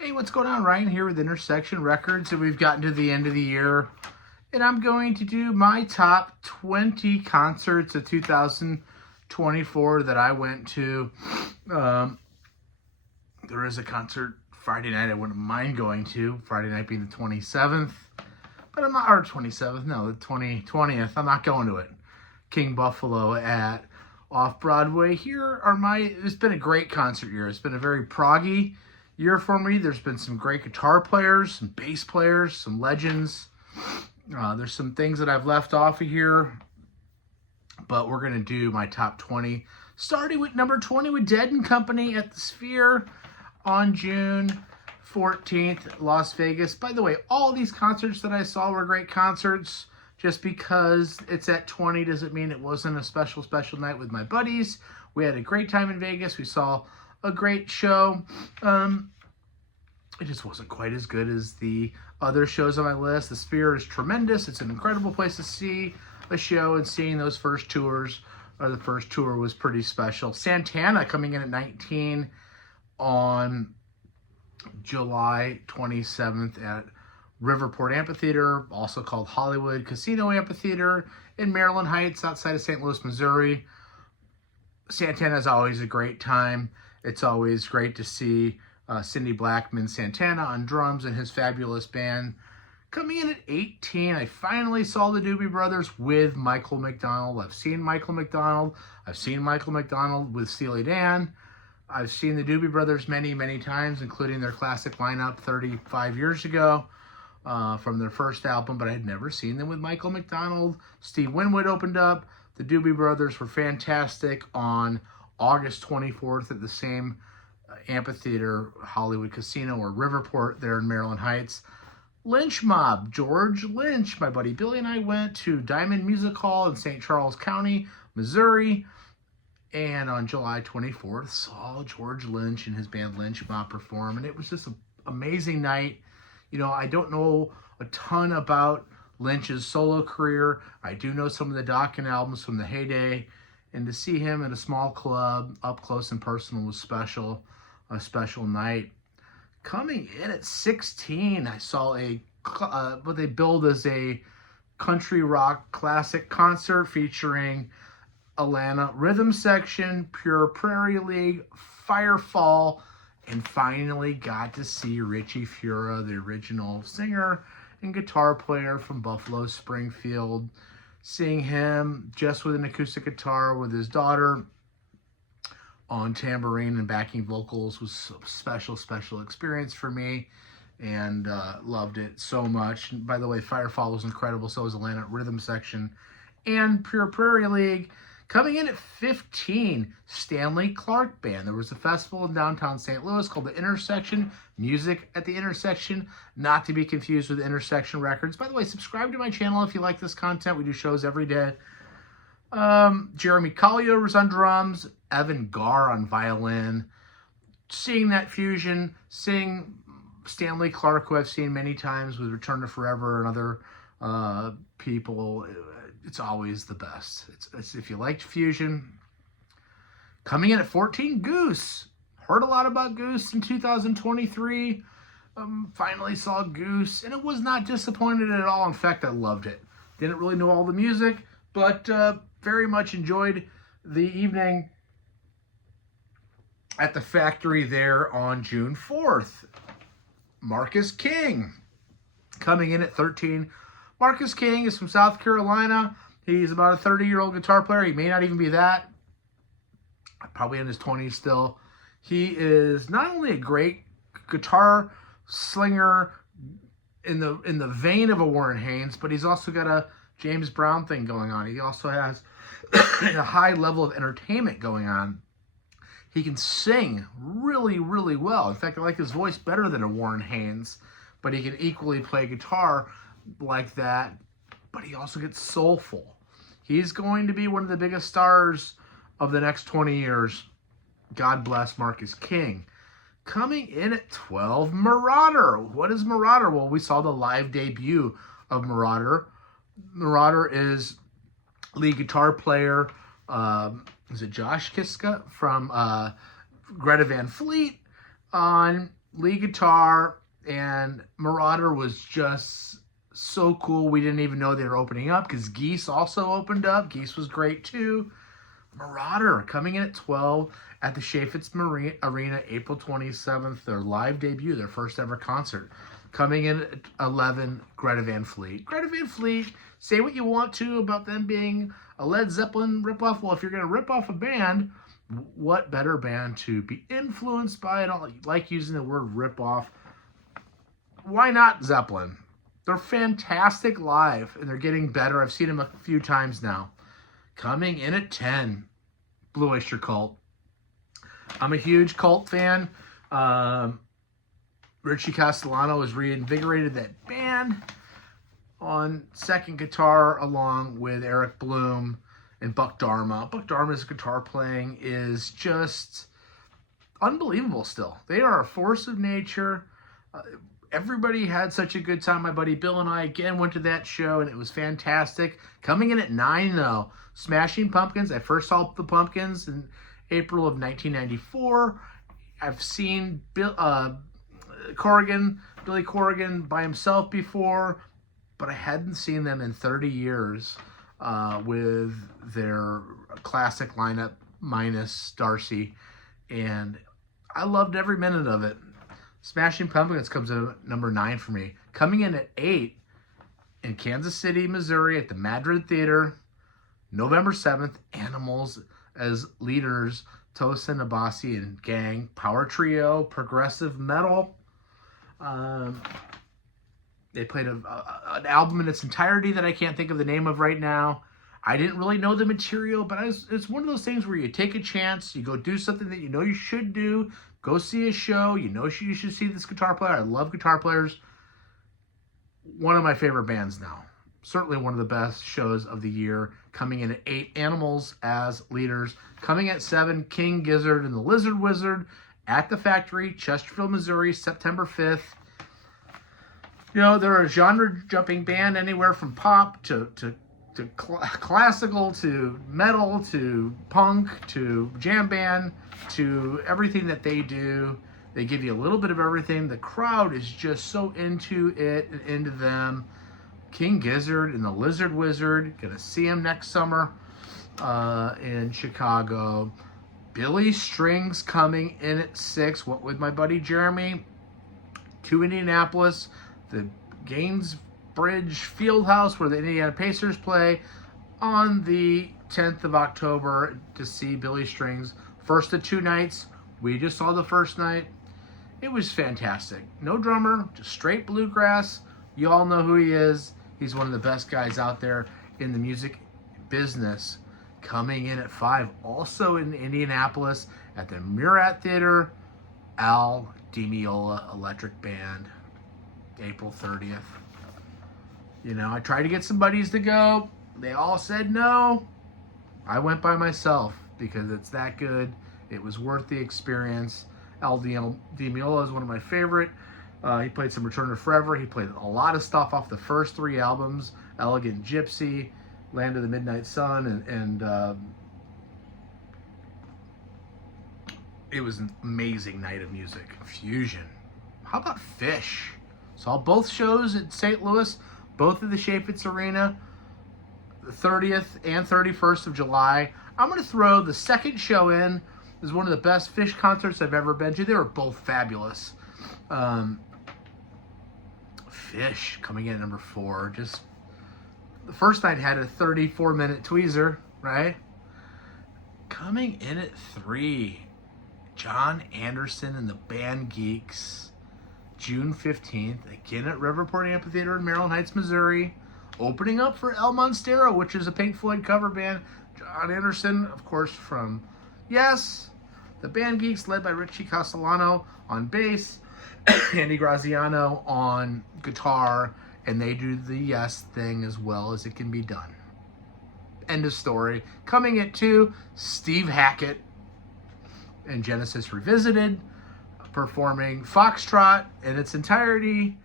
Hey, what's going on? Ryan here with Intersection Records, and we've gotten to the end of the year, and I'm going to do my top 20 concerts of 2024 that I went to. There is a concert Friday night I wouldn't mind going to, Friday night being the 27th, but I'm not, or 27th, no, the 20th, I'm not going to it. King Buffalo at Off-Broadway. It's been a great concert year. It's been a very proggy year for me. There's been some great guitar players, some bass players, some legends. There's some things that I've left off of here, but we're going to do my top 20. Starting with number 20 with Dead & Company at the Sphere on June 14th, Las Vegas. By the way, all these concerts that I saw were great concerts. Just because it's at 20 doesn't mean it wasn't a special night with my buddies. We had a great time in Vegas. We saw a great show. It just wasn't quite as good as the other shows on my list. The Sphere is tremendous. It's an incredible place to see a show, and seeing those first tours, or the first tour, was pretty special. Santana coming in at 19 on July 27th at Riverport Amphitheater, also called Hollywood Casino Amphitheater in Maryland Heights outside of St. Louis, Missouri. Santana is always a great time. It's always great to see Cindy Blackman Santana on drums and his fabulous band. Coming in at 18, I finally saw the Doobie Brothers with Michael McDonald. I've seen Michael McDonald. I've seen Michael McDonald with Steely Dan. I've seen the Doobie Brothers many, many times, including their classic lineup 35 years ago. From their first album, but I had never seen them with Michael McDonald. Steve Winwood opened up. The Doobie Brothers were fantastic on August 24th at the same amphitheater, Hollywood Casino, or Riverport there in Maryland Heights. Lynch Mob, George Lynch, my buddy Billy and I went to Diamond Music Hall in St. Charles County, Missouri, and on July 24th saw George Lynch and his band Lynch Mob perform, and it was just an amazing night. You know, I don't know a ton about Lynch's solo career. I do know some of the Dokken albums from the heyday, and to see him in a small club up close and personal was special, a special night. Coming in at 16, I saw what they billed as a country rock classic concert featuring Atlanta Rhythm Section, Pure Prairie League, Firefall, and finally got to see Richie Fura, the original singer and guitar player from Buffalo Springfield. Seeing him just with an acoustic guitar with his daughter on tambourine and backing vocals was a special experience for me, and loved it so much. And by the way, Firefall was incredible, so was Atlanta Rhythm Section and Pure Prairie League. Coming in at 15, Stanley Clarke Band. There was a festival in downtown St. Louis called The Intersection, Music at the Intersection, not to be confused with Intersection Records. By the way, subscribe to my channel if you like this content. We do shows every day. Jeremy Collier was on drums, Evan Garr on violin. Seeing that fusion, seeing Stanley Clarke, who I've seen many times with Return to Forever and other people, it's always the best. It's if you liked fusion. Coming in at 14, Goose. Heard a lot about Goose in 2023. Finally saw Goose, and it was not disappointed at all. In fact, I loved it. Didn't really know all the music, but very much enjoyed the evening at the Factory there on June 4th. Marcus King. Coming in at 13, Marcus King is from South Carolina. He's about a 30-year-old guitar player. He may not even be that. Probably in his 20s still. He is not only a great guitar slinger in the vein of a Warren Haynes, but he's also got a James Brown thing going on. He also has a high level of entertainment going on. He can sing really, really well. In fact, I like his voice better than a Warren Haynes, but he can equally play guitar like that, but he also gets soulful. He's going to be one of the biggest stars of the next 20 years. God bless Marcus King. Coming in at 12, Marauder. What is Marauder? Well, we saw the live debut of Marauder. Marauder is lead guitar player, is it Josh Kiska from Greta Van Fleet on lead guitar, and Marauder was just so cool. We didn't even know they were opening up because Geese also opened up. Geese was great too. Marauder coming in at 12 at the Chaifetz Arena, April 27th, their live debut, their first ever concert. Coming in at 11, Greta Van Fleet. Greta Van Fleet, say what you want to about them being a Led Zeppelin ripoff. Well, if you're going to rip off a band, what better band to be influenced by? I don't like using the word ripoff. Why not Zeppelin? They're fantastic live, and they're getting better. I've seen them a few times now. Coming in at 10, Blue Oyster Cult. I'm a huge Cult fan. Richie Castellano has reinvigorated that band on second guitar along with Eric Bloom and Buck Dharma. Buck Dharma's guitar playing is just unbelievable still. They are a force of nature. Everybody had such a good time. My buddy Bill and I again went to that show, and it was fantastic. Coming in at 9, though, Smashing Pumpkins. I first saw the Pumpkins in April of 1994. I've seen Billy Corrigan by himself before, but I hadn't seen them in 30 years with their classic lineup minus Darcy, and I loved every minute of it. Smashing Pumpkins comes in at number 9 for me. Coming in at 8 in Kansas City, Missouri at the Madrid Theater, November 7th, Animals as leaders, Tosin Abasi and gang, power trio, progressive metal. They played an album in its entirety that I can't think of the name of right now. I didn't really know the material, but it's one of those things where you take a chance, you go do something that you know you should do, go see a show, you know you should see this guitar player. I love guitar players. One of my favorite bands now. Certainly one of the best shows of the year. Coming in at 8, Animals as leaders. Coming at 7, King Gizzard and the Lizard Wizard at the Factory, Chesterfield, Missouri, September 5th. You know, they're a genre-jumping band anywhere from pop to classical to metal to punk to jam band to everything that they do. They give you a little bit of everything. The crowd is just so into it and into them. King Gizzard and the Lizard Wizard. Gonna see him next summer in Chicago. Billy Strings coming in at 6. What with my buddy Jeremy to Indianapolis, the Gainesbridge Fieldhouse where the Indiana Pacers play on the 10th of October to see Billy Strings. First of 2 nights. We just saw the first night. It was fantastic. No drummer, just straight bluegrass. You all know who he is. He's one of the best guys out there in the music business. Coming in at 5, also in Indianapolis at the Murat Theater, Al Di Meola Electric Band, April 30th. You know, I tried to get some buddies to go. They all said no. I went by myself because it's that good. It was worth the experience. Al Di Meola is one of my favorite. He played some Return to Forever. He played a lot of stuff off the first 3 albums, Elegant Gypsy, Land of the Midnight Sun, and it was an amazing night of music. Fusion. How about Fish? Saw both shows at St. Louis, both at the Chaifetz Arena, the 30th and 31st of July. I'm going to throw the second show in as one of the best Fish concerts I've ever been to. They were both fabulous. Fish coming in at number 4. Just the first night had a 34-minute tweezer, right? Coming in at 3, John Anderson and the Band Geeks, June 15th, again at Riverport Amphitheater in Maryland Heights, Missouri. Opening up for El Monstero, which is a Pink Floyd cover band. John Anderson, of course, from Yes. The Band Geeks, led by Richie Castellano on bass, Andy Graziano on guitar, and they do the Yes thing as well as it can be done. End of story. Coming at 2, Steve Hackett and Genesis Revisited, performing Foxtrot in its entirety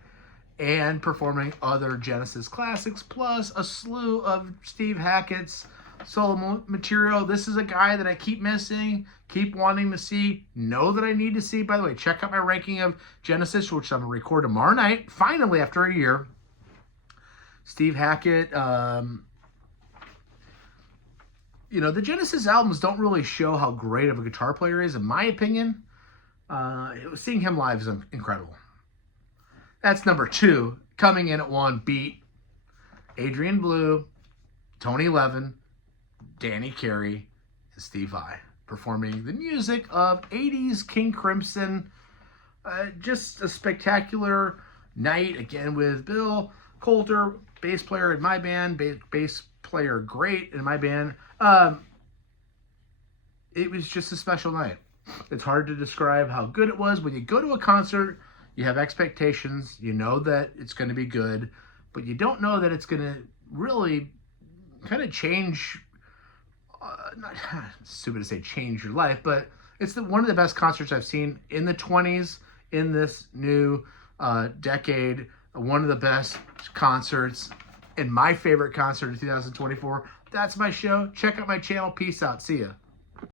and performing other Genesis classics, plus a slew of Steve Hackett's solo material. This is a guy that I keep missing, keep wanting to see, know that I need to see. By the way, check out my ranking of Genesis, which I'm going to record tomorrow night, finally after a year. Steve Hackett. The Genesis albums don't really show how great of a guitar player he is, in my opinion. Seeing him live is incredible. That's number 2. Coming in at 1, Beat, Adrian Blue, Tony Levin, Danny Carey, and Steve Vai, performing the music of 80s King Crimson. Just a spectacular night, again, with Bill Coulter, bass player in my band, bass player great in my band. It was just a special night. It's hard to describe how good it was. When you go to a concert, you have expectations. You know that it's going to be good, but you don't know that it's going to really kind of change, not stupid to say change your life, but it's one of the best concerts I've seen in the 20s, in this new decade. One of the best concerts, and my favorite concert of 2024. That's my show. Check out my channel. Peace out. See ya.